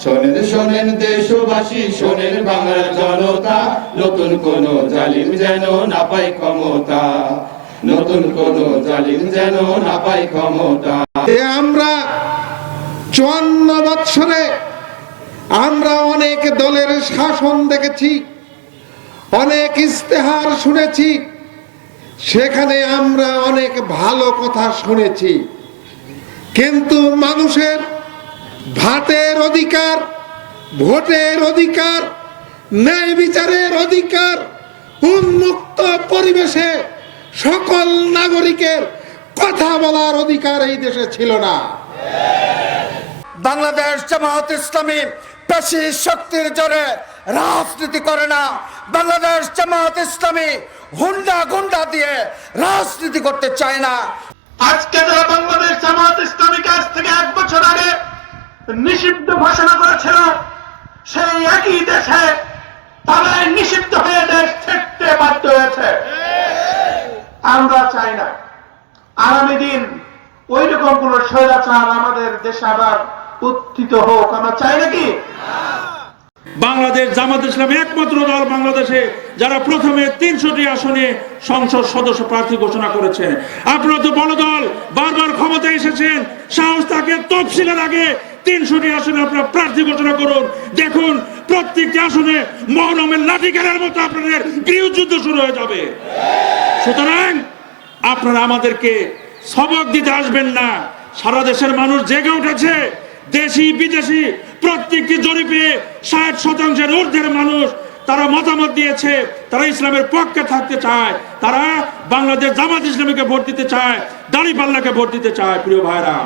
শোনেন শোনেন দেশবাসী, শোনেন বাংলার জনতা, নতুন কোন জালিম যেন না পায় ক্ষমতা। নতুন কোন জালিম যেন না পায় ক্ষমতা। আমরা চুয়ান্ন বৎসরে আমরা অনেক দলের শাসন দেখেছি, অনেক ইস্তেহার শুনেছি, সেখানে আমরা অনেক ভালো কথা শুনেছি। কিন্তু মানুষের ভাতের অধিকার ভোটের অধিকার ন্যায় বিচারের অধিকার উন্মুক্ত পরিবেশে সকল নাগরিকের কথা বলার অধিকার এই দেশে ছিল না। বাংলাদেশ জামাত ইসলামী পেশি শক্তির জোরে রাজনীতি করে না। বাংলাদেশ জামাত ইসলামী হুন্ডা গুন্ডা দিয়ে রাজনীতি করতে চায় না। আজকে যারা বাংলাদেশ জামাত ইসলামী কাছ থেকে এক বছর আগে নিষিদ্ধ ঘোষণা করেছিল, সেই একই দেশে তারাই নিষিদ্ধ হয়ে দেশ ছেড়তে বাধ্য হয়েছে। আমরা চাই না। আগামী দিন ওই রকম কোন স্বৈরাচার আমাদের দেশে আবার উত্থিত হোক। আমরা চাই নাকি বাংলাদেশ জামাত ইসলাম একমাত্র দল বাংলাদেশে যারা প্রথমে তিনশোটি আসনে সংসদ সদস্য প্রার্থী ঘোষণা করেছে। আপনারা তো বড় দল, বারবার ক্ষমতায় এসেছেন, সাহস তাকে তফসিলের আগে তিনশোটি আসনে আপনারা প্রার্থী ঘোষণা করুন। দেখুন, প্রত্যেকটি আসনে মহরমের লাঠি খেলার মতো আপনাদের গৃহযুদ্ধ শুরু হয়ে যাবে। সুতরাং আপনারা আমাদেরকে সবক দিতে আসবেন না। সারা দেশের মানুষ জেগে উঠেছে। দেশি, বিদেশি, প্রত্যেকটি জরিপে ষাট শতাংশের ঊর্ধ্বের মানুষ তারা মতামত দিয়েছে, তারা ইসলামের পক্ষে থাকতে চায়, তারা বাংলাদেশ জামাত ইসলামীকে ভোট দিতে চায় দাড়ি পাল্লাকে ভোট দিতে চায়, প্রিয় ভাইরা।